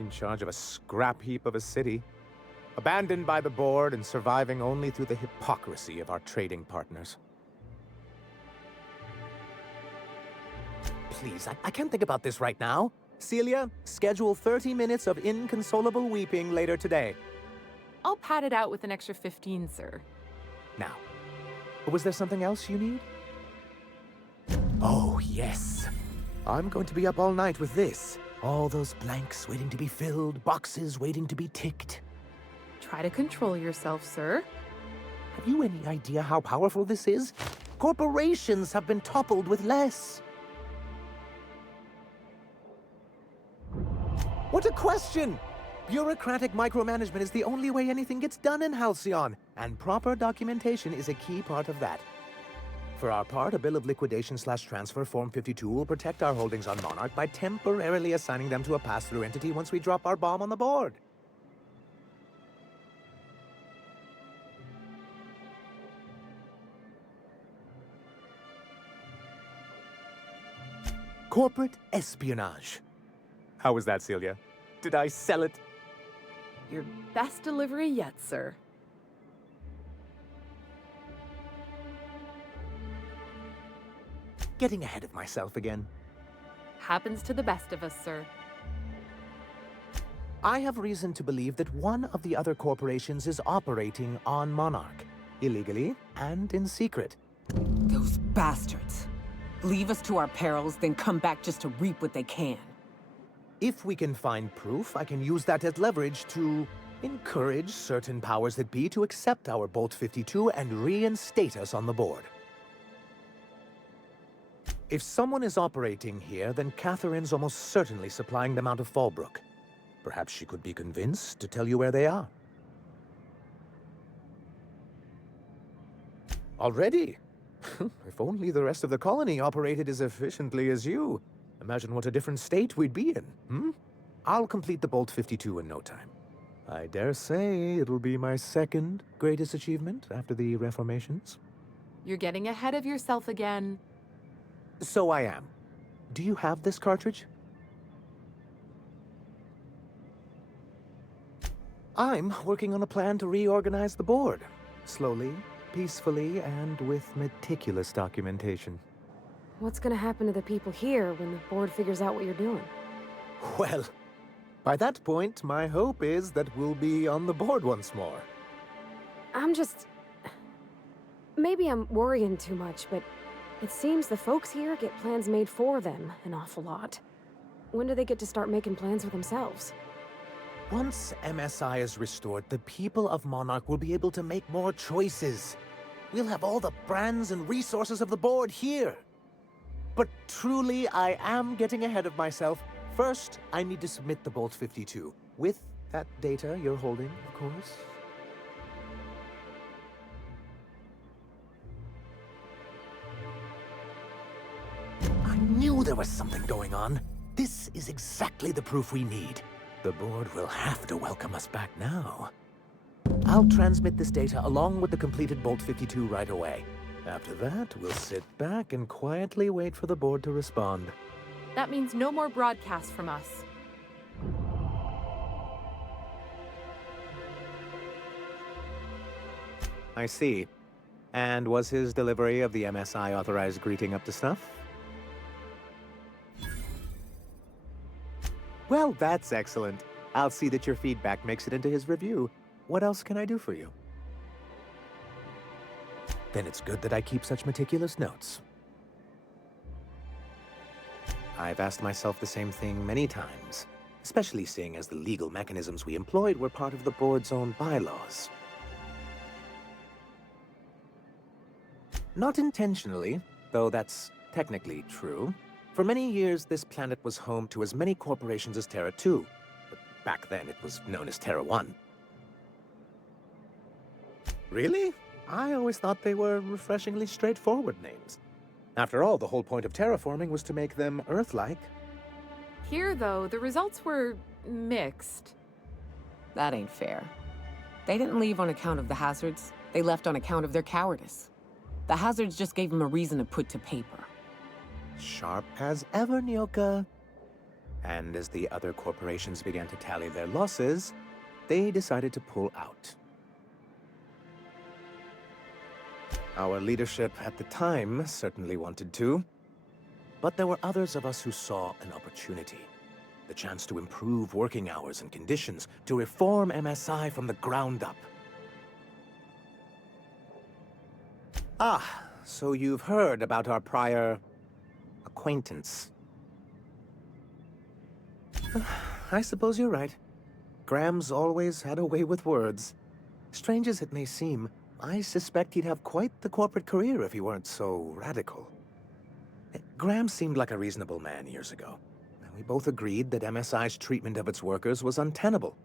In charge of a scrap heap of a city, abandoned by the board and surviving only through the hypocrisy of our trading partners. Please, I can't think about this right now. Celia, schedule 30 minutes of inconsolable weeping later today. I'll pad it out with an extra 15, sir. Now, was there something else you need? Oh, yes. I'm going to be up all night with this. All those blanks waiting to be filled, boxes waiting to be ticked. Try to control yourself, sir. Have you any idea how powerful this is? Corporations have been toppled with less. What a question! Bureaucratic micromanagement is the only way anything gets done in Halcyon, and proper documentation is a key part of that. For our part, a bill of liquidation/transfer Form 52 will protect our holdings on Monarch by temporarily assigning them to a pass-through entity once we drop our bomb on the board. Corporate espionage. How was that, Celia? Did I sell it? Your best delivery yet, sir. Getting ahead of myself again. Happens to the best of us, sir. I have reason to believe that one of the other corporations is operating on Monarch, illegally and in secret. Those bastards. Leave us to our perils, then come back just to reap what they can. If we can find proof, I can use that as leverage to encourage certain powers that be to accept our Bolt 52 and reinstate us on the board. If someone is operating here, then Catherine's almost certainly supplying them out of Fallbrook. Perhaps she could be convinced to tell you where they are. Already? If only the rest of the colony operated as efficiently as you. Imagine what a different state we'd be in, hmm? I'll complete the Bolt 52 in no time. I dare say it'll be my second greatest achievement after the reformations. You're getting ahead of yourself again. So I am. Do you have this cartridge? I'm working on a plan to reorganize the board. Slowly, peacefully, and with meticulous documentation. What's gonna happen to the people here when the board figures out what you're doing? Well, by that point, my hope is that we'll be on the board once more. I'm just... Maybe I'm worrying too much, but it seems the folks here get plans made for them an awful lot. When do they get to start making plans for themselves? Once MSI is restored, the people of Monarch will be able to make more choices. We'll have all the brands and resources of the board here. But truly, I am getting ahead of myself. First, I need to submit the Bolt 52. With that data you're holding, of course. I knew there was something going on. This is exactly the proof we need. The board will have to welcome us back now. I'll transmit this data along with the completed Bolt 52 right away. After that, we'll sit back and quietly wait for the board to respond. That means no more broadcasts from us. I see. And was his delivery of the MSI authorized greeting up to snuff? Well, that's excellent. I'll see that your feedback makes it into his review. What else can I do for you? Then it's good that I keep such meticulous notes. I've asked myself the same thing many times, especially seeing as the legal mechanisms we employed were part of the board's own bylaws. Not intentionally, though that's technically true. For many years, this planet was home to as many corporations as Terra 2, but back then it was known as Terra 1. Really? I always thought they were refreshingly straightforward names. After all, the whole point of terraforming was to make them Earth-like. Here, though, the results were mixed. That ain't fair. They didn't leave on account of the hazards. They left on account of their cowardice. The hazards just gave them a reason to put to paper. Sharp as ever, Nyoka. And as the other corporations began to tally their losses, they decided to pull out. Our leadership at the time certainly wanted to, but there were others of us who saw an opportunity. The chance to improve working hours and conditions, to reform MSI from the ground up. Ah, so you've heard about our prior acquaintance. I suppose you're right. Graham's always had a way with words. Strange as it may seem, I suspect he'd have quite the corporate career if he weren't so radical. Graham seemed like a reasonable man years ago. We both agreed that MSI's treatment of its workers was untenable.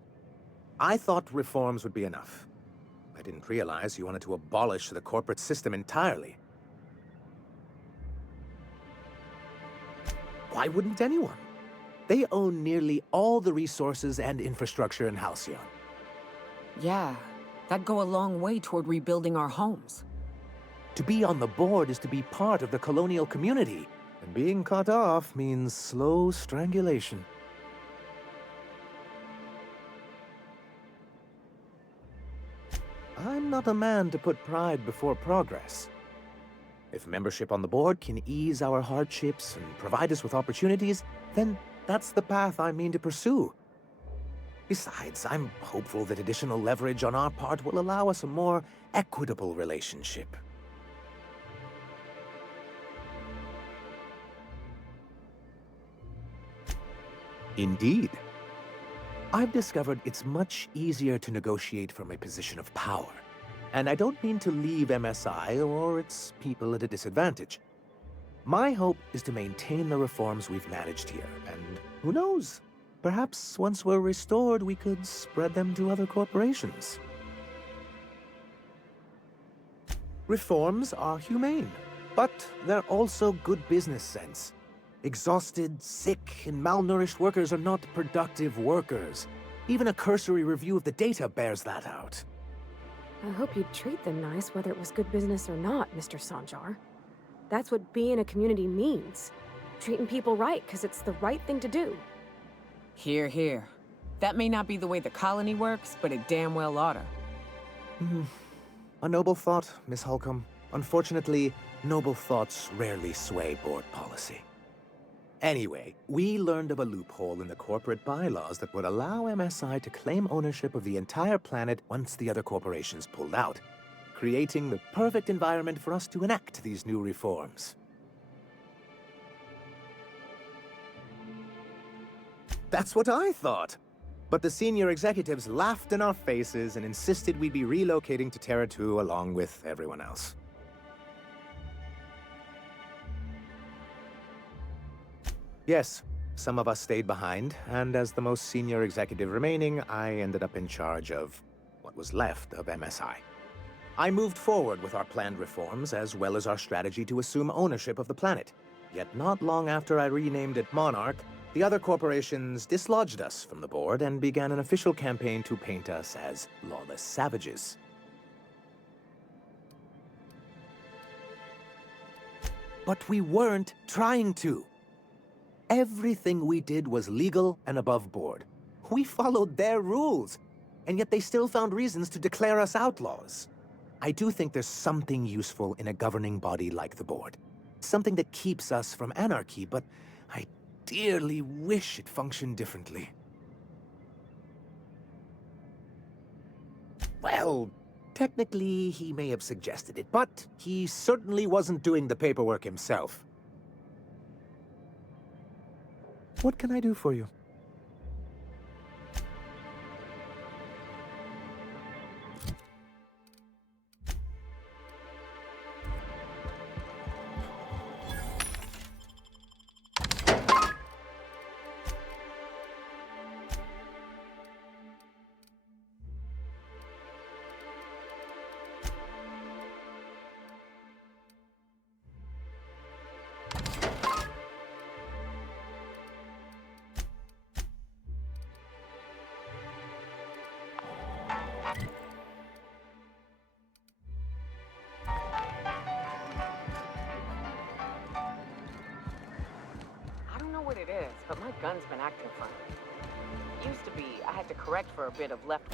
I thought reforms would be enough. I didn't realize you wanted to abolish the corporate system entirely. Why wouldn't anyone? They own nearly all the resources and infrastructure in Halcyon. Yeah, that'd go a long way toward rebuilding our homes. To be on the board is to be part of the colonial community, and being cut off means slow strangulation. I'm not a man to put pride before progress. If membership on the board can ease our hardships and provide us with opportunities, then that's the path I mean to pursue. Besides, I'm hopeful that additional leverage on our part will allow us a more equitable relationship. Indeed. I've discovered it's much easier to negotiate from a position of power. And I don't mean to leave MSI or its people at a disadvantage. My hope is to maintain the reforms we've managed here, and who knows? Perhaps once we're restored, we could spread them to other corporations. Reforms are humane, but they're also good business sense. Exhausted, sick, and malnourished workers are not productive workers. Even a cursory review of the data bears that out. I hope you'd treat them nice, whether it was good business or not, Mr. Sanjar. That's what being a community means. Treating people right, because it's the right thing to do. Hear, hear. That may not be the way the colony works, but it damn well oughta. A noble thought, Miss Holcomb. Unfortunately, noble thoughts rarely sway board policy. Anyway, we learned of a loophole in the corporate bylaws that would allow MSI to claim ownership of the entire planet once the other corporations pulled out, creating the perfect environment for us to enact these new reforms. That's what I thought. But the senior executives laughed in our faces and insisted we'd be relocating to Terra 2 along with everyone else. Yes, some of us stayed behind, and as the most senior executive remaining, I ended up in charge of what was left of MSI. I moved forward with our planned reforms, as well as our strategy to assume ownership of the planet. Yet not long after I renamed it Monarch, The other corporations dislodged us from the board and began an official campaign to paint us as lawless savages. But we weren't trying to. Everything we did was legal and above board. We followed their rules, and yet they still found reasons to declare us outlaws. I do think there's something useful in a governing body like the board. Something that keeps us from anarchy, but I dearly wish it functioned differently. Well, technically, he may have suggested it, but he certainly wasn't doing the paperwork himself. What can I do for you? What it is, but my gun's been acting funny. Used to be, I had to correct for a bit of left.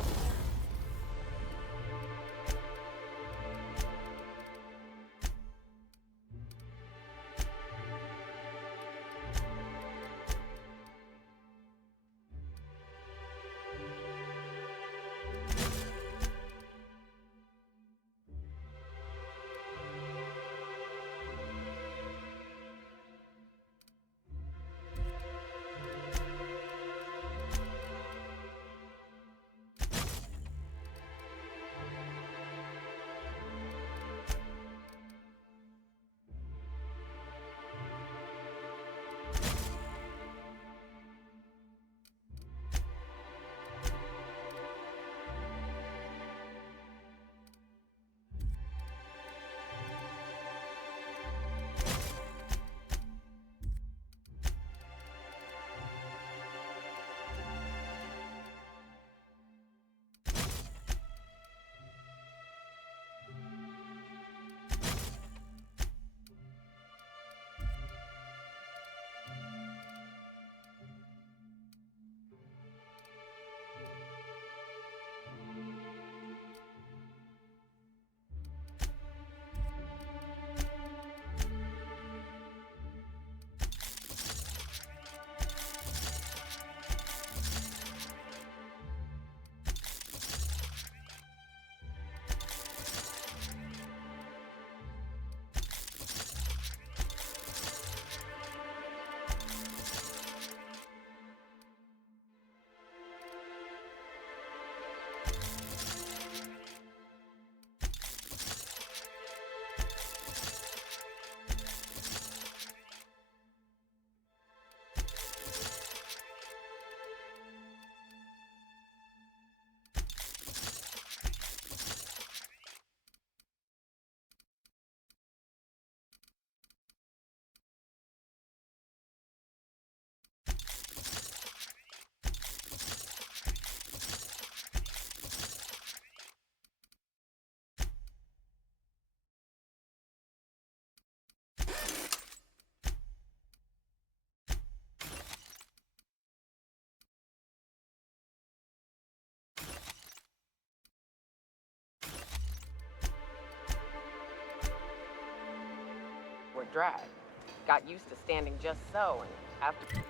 Were dragged. Got used to standing just so, and after...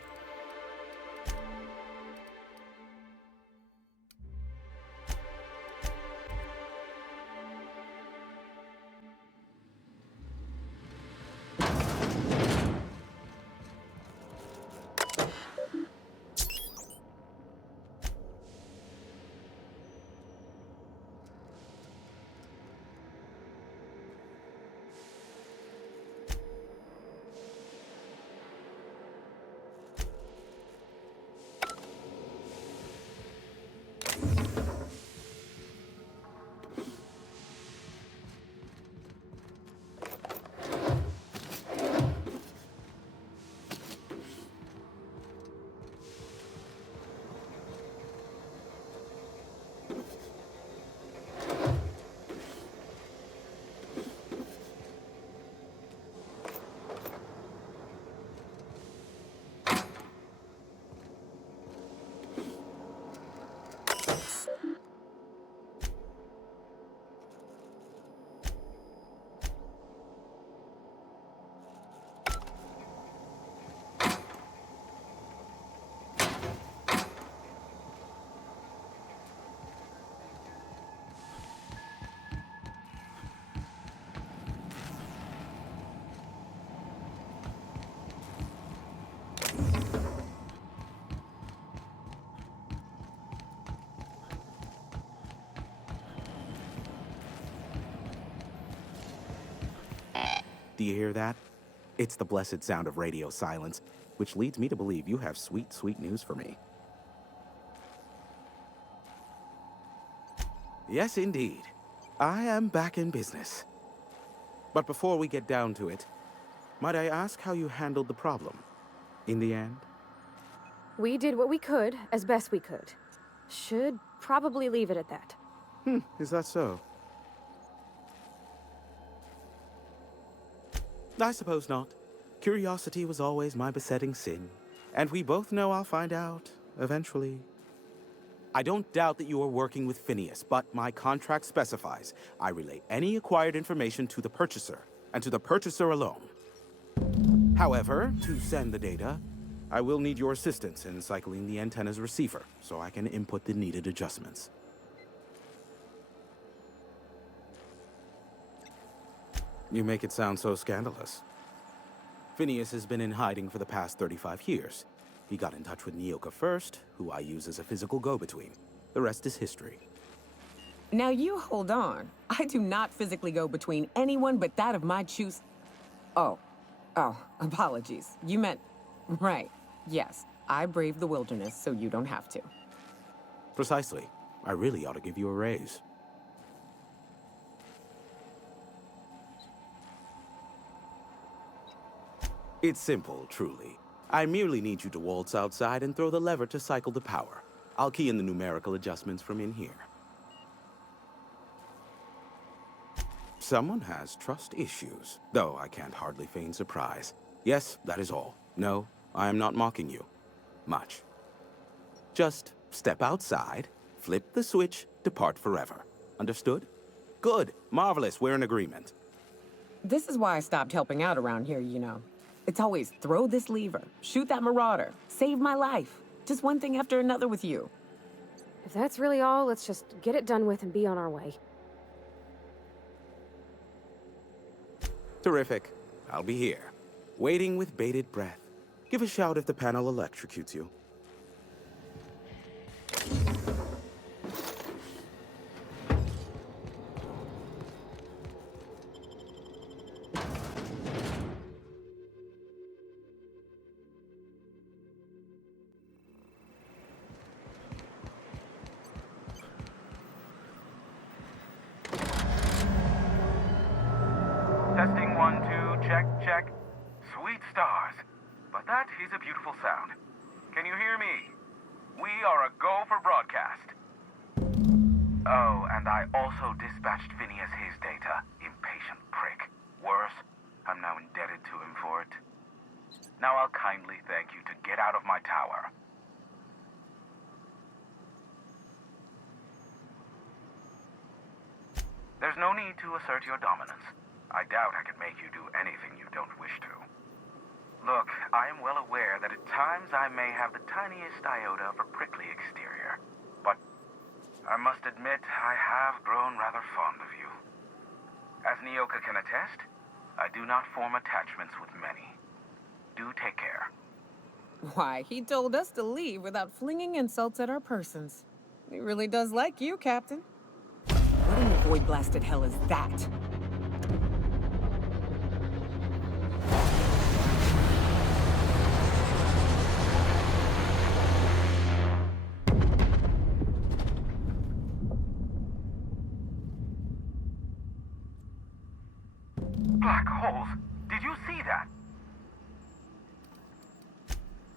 Do you hear that? It's the blessed sound of radio silence, which leads me to believe you have sweet, sweet news for me. Yes, indeed. I am back in business. But before we get down to it, might I ask how you handled the problem in the end? We did what we could, as best we could. Should probably leave it at that. Is that so? I suppose not. Curiosity was always my besetting sin, and we both know I'll find out, eventually. I don't doubt that you are working with Phineas, but my contract specifies I relay any acquired information to the purchaser, and to the purchaser alone. However, to send the data, I will need your assistance in cycling the antenna's receiver, so I can input the needed adjustments. You make it sound so scandalous. Phineas has been in hiding for the past 35 years. He got in touch with ᴘᴜᴇᴅᴇ first, who I use as a physical go-between. The rest is history. Now you hold on. I do not physically go between anyone but that of my choose. Oh, apologies. You meant, right. Yes, I braved the wilderness, so you don't have to. Precisely. I really ought to give you a raise. It's simple, truly. I merely need you to waltz outside and throw the lever to cycle the power. I'll key in the numerical adjustments from in here. Someone has trust issues, though I can't hardly feign surprise. Yes, that is all. No, I am not mocking you. Much. Just step outside, flip the switch, depart forever. Understood? Good. Marvelous. We're in agreement. This is why I stopped helping out around here, you know. It's always throw this lever, shoot that marauder, save my life. Just one thing after another with you. If that's really all, let's just get it done with and be on our way. Terrific. I'll be here, waiting with bated breath. Give a shout if the panel electrocutes you. Testing 1, 2, check, check. Sweet stars. But that is a beautiful sound. Can you hear me? We are a go for broadcast. Oh, and I also dispatched Phineas his data. Impatient prick. Worse, I'm now indebted to him for it. Now I'll kindly thank you to get out of my tower. There's no need to assert your dominance. I doubt I could make you do anything you don't wish to. Look, I am well aware that at times I may have the tiniest iota of a prickly exterior, but I must admit I have grown rather fond of you. As ᴘᴜᴇᴅᴇ can attest, I do not form attachments with many. Do take care. Why, he told us to leave without flinging insults at our persons. He really does like you, Captain. What in the void-blasted hell is that? Black holes! Did you see that?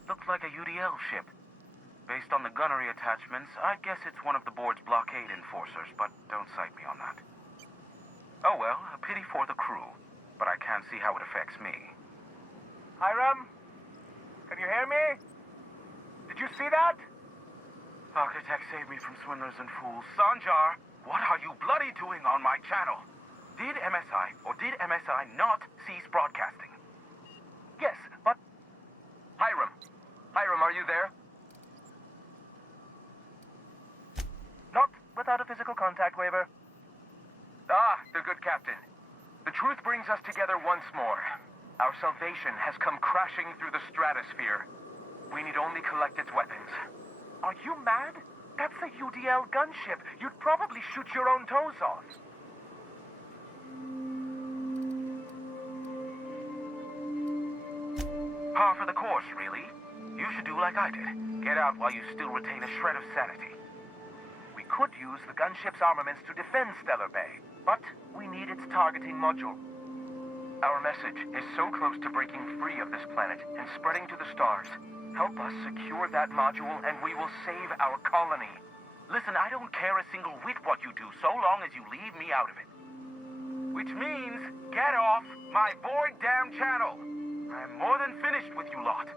Looks like a UDL ship. Based on the gunnery attachments, I guess it's one of the board's blockade enforcers, but don't cite me on that. Oh well, a pity for the crew, but I can't see how it affects me. Hiram? Can you hear me? Did you see that? Architect, save me from swindlers and fools. Sanjar, what are you bloody doing on my channel? Did MSI or did MSI not cease broadcasting? Yes, but... Hiram, are you there? Not without a physical contact waiver. Ah, the good captain. The truth brings us together once more. Our salvation has come crashing through the stratosphere. We need only collect its weapons. Are you mad? That's a UDL gunship. You'd probably shoot your own toes off. for the course, really. You should do like I did. Get out while you still retain a shred of sanity. We could use the gunship's armaments to defend Stellar Bay, but we need its targeting module. Our message is so close to breaking free of this planet and spreading to the stars. Help us secure that module and we will save our colony. Listen, I don't care a single whit what you do, so long as you leave me out of it. Which means, get off my void damn channel. I'm more than finished with you lot.